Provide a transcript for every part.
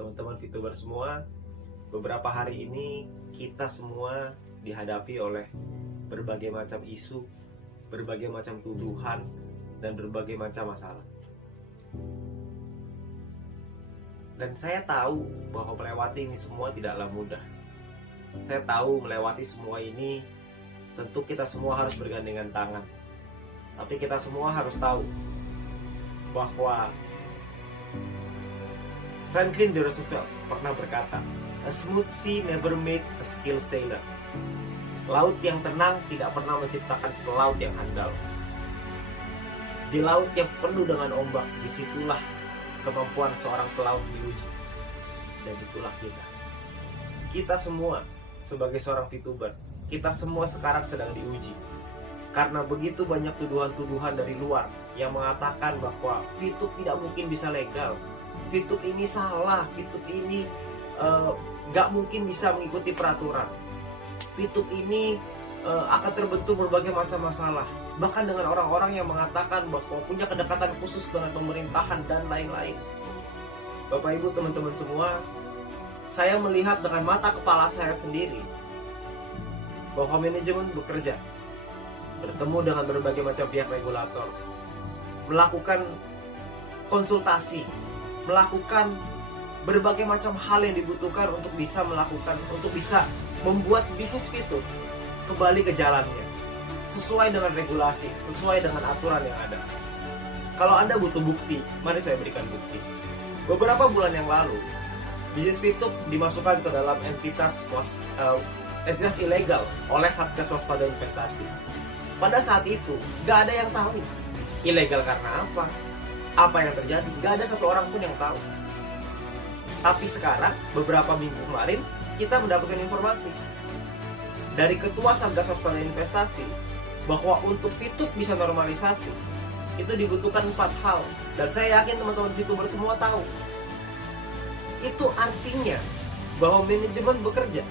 teman-teman VTuber semua. Beberapa hari ini kita semua dihadapi oleh berbagai macam isu, berbagai macam tuduhan, dan berbagai macam masalah. Dan saya tahu bahwa melewati ini semua tidaklah mudah. Saya tahu melewati semua ini tentu kita semua harus bergandengan tangan. Tapi kita semua harus tahu bahwa Franklin D. Roosevelt pernah berkata, "A smooth sea never made a skilled sailor." Laut yang tenang tidak pernah menciptakan pelaut yang handal. Di laut yang penuh dengan ombak, disitulah kemampuan seorang pelaut diuji. Dan itulah kita. Kita semua sebagai seorang VTuber, kita semua sekarang sedang diuji. Karena begitu banyak tuduhan-tuduhan dari luar yang mengatakan bahwa VTube tidak mungkin bisa legal, VTube ini salah, VTube ini gak mungkin bisa mengikuti peraturan, VTube ini akan terbentuk berbagai macam masalah. Bahkan dengan orang-orang yang mengatakan bahwa punya kedekatan khusus dengan pemerintahan dan lain-lain. Bapak Ibu teman-teman semua, saya melihat dengan mata kepala saya sendiri bahwa manajemen bekerja, bertemu dengan berbagai macam pihak regulator, melakukan konsultasi, melakukan berbagai macam hal yang dibutuhkan untuk bisa membuat bisnis VTube kembali ke jalannya, sesuai dengan regulasi, sesuai dengan aturan yang ada. Kalau Anda butuh bukti, mari saya berikan bukti. Beberapa bulan yang lalu, bisnis VTube dimasukkan ke dalam entitas ilegal oleh Satgas Waspada Investasi. Pada saat itu, gak ada yang tahu ilegal karena apa yang terjadi, gak ada satu orang pun yang tahu. Tapi sekarang, beberapa minggu kemarin, kita mendapatkan informasi dari Ketua Satgas Waspada Investasi bahwa untuk VTube bisa normalisasi, itu dibutuhkan 4 hal. Dan saya yakin teman-teman VTuber semua tahu. Itu artinya bahwa manajemen bekerja.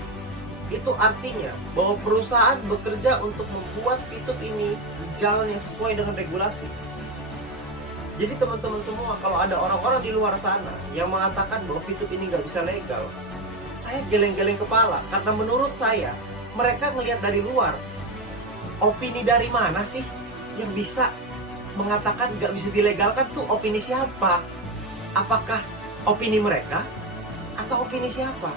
Itu artinya bahwa perusahaan bekerja untuk membuat VTube ini di jalan yang sesuai dengan regulasi. Jadi teman-teman semua, kalau ada orang-orang di luar sana yang mengatakan bahwa VTube ini nggak bisa legal, saya geleng-geleng kepala. Karena menurut saya, mereka ngelihat dari luar. Opini dari mana sih yang bisa mengatakan nggak bisa dilegalkan? Tuh opini siapa? Apakah opini mereka atau opini siapa?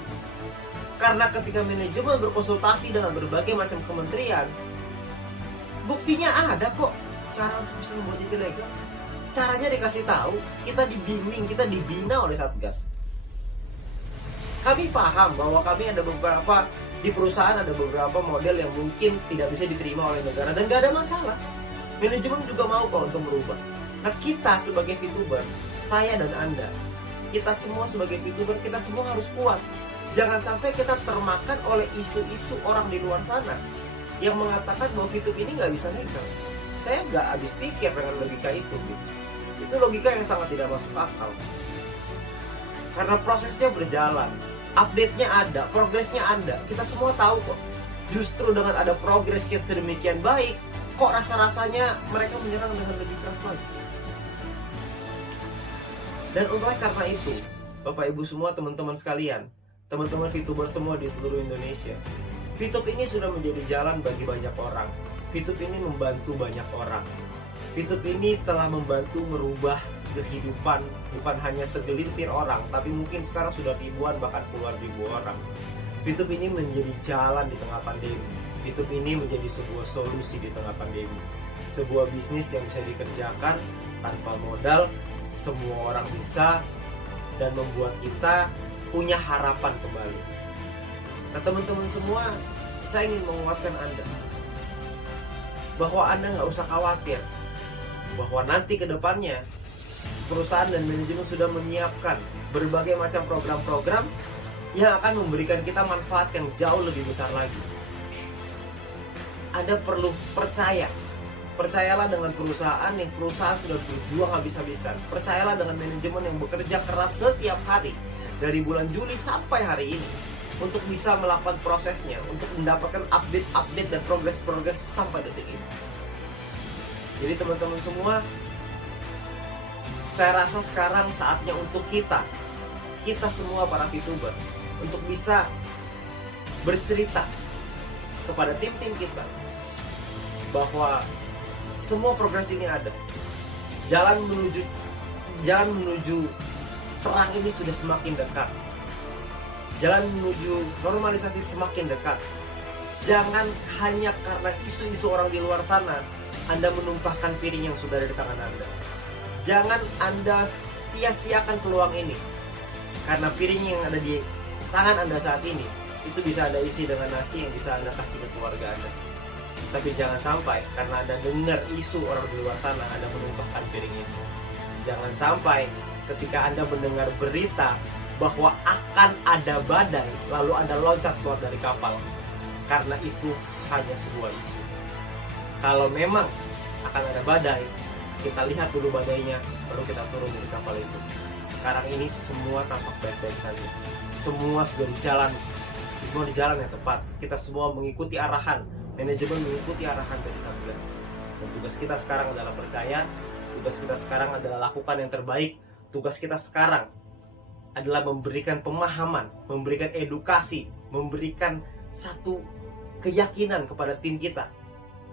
Karena ketika manajemen berkonsultasi dengan berbagai macam kementerian, buktinya ada kok cara untuk bisa membuat itu legal. Caranya dikasih tahu, kita dibimbing, kita dibina oleh Satgas. Kami paham bahwa kami ada beberapa di perusahaan, ada beberapa model yang mungkin tidak bisa diterima oleh negara dan gak ada masalah. Manajemen juga mau kok untuk merubah. Nah, kita sebagai VTuber, saya dan Anda, kita semua sebagai VTuber, kita semua harus kuat. Jangan sampai kita termakan oleh isu-isu orang di luar sana yang mengatakan bahwa VTube ini nggak bisa legal. Saya nggak habis pikir dengan logika itu. Itu logika yang sangat tidak masuk akal. Karena prosesnya berjalan, update-nya ada, progresnya ada. Kita semua tahu kok. Justru dengan ada progres yang sedemikian baik, kok rasa-rasanya mereka menyerang dengan lebih keras lagi. Dan oleh karena itu, Bapak Ibu semua, teman-teman sekalian, teman-teman VTuber semua di seluruh Indonesia, VTube ini sudah menjadi jalan bagi banyak orang. VTube ini membantu banyak orang. VTube ini telah membantu merubah kehidupan bukan hanya segelintir orang, tapi mungkin sekarang sudah ribuan bahkan puluhan ribu orang. VTube ini menjadi jalan di tengah pandemi. VTube ini menjadi sebuah solusi di tengah pandemi. Sebuah bisnis yang bisa dikerjakan tanpa modal, semua orang bisa, dan membuat kita punya harapan kembali. Nah teman-teman semua, saya ingin menguatkan Anda bahwa Anda nggak usah khawatir bahwa nanti ke depannya perusahaan dan manajemen sudah menyiapkan berbagai macam program-program yang akan memberikan kita manfaat yang jauh lebih besar lagi. Anda perlu percaya. Percayalah dengan perusahaan sudah berjuang habis-habisan. Percayalah dengan manajemen yang bekerja keras setiap hari dari bulan Juli sampai hari ini untuk bisa melakukan prosesnya, untuk mendapatkan update-update dan progres-progres sampai detik ini. Jadi teman-teman semua, saya rasa sekarang saatnya untuk kita kita semua para VTuber untuk bisa bercerita kepada tim-tim kita bahwa semua progres ini ada. Jalan menuju terang ini sudah semakin dekat. Jalan menuju normalisasi semakin dekat. Jangan hanya karena isu-isu orang di luar sana Anda menumpahkan piring yang sudah ada di tangan Anda. Jangan Anda sia-siakan peluang ini, karena piring yang ada di tangan Anda saat ini itu bisa Anda isi dengan nasi yang bisa Anda kasih ke keluarga Anda. Tapi jangan sampai karena Anda dengar isu orang di luar sana Anda menumpahkan piring itu. Jangan sampai ketika Anda mendengar berita bahwa akan ada badai lalu Anda loncat keluar dari kapal, karena itu hanya sebuah isu. Kalau memang akan ada badai, kita lihat dulu badainya, baru kita turun dari kapal itu. Sekarang ini semua tampak baik-baik saja. Semua sudah di jalan yang tepat. Kita semua mengikuti arahan, manajemen mengikuti arahan dari Satgas. Dan tugas kita sekarang adalah percaya, tugas kita sekarang adalah lakukan yang terbaik, tugas kita sekarang adalah memberikan pemahaman, memberikan edukasi, memberikan satu keyakinan kepada tim kita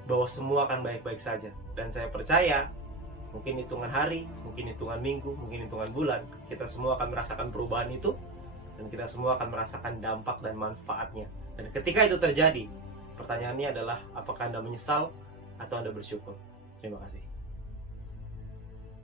bahwa semua akan baik-baik saja. Dan saya percaya mungkin hitungan hari, mungkin hitungan minggu, mungkin hitungan bulan, kita semua akan merasakan perubahan itu, dan kita semua akan merasakan dampak dan manfaatnya. Dan ketika itu terjadi, pertanyaannya adalah apakah Anda menyesal atau Anda bersyukur? Terima kasih.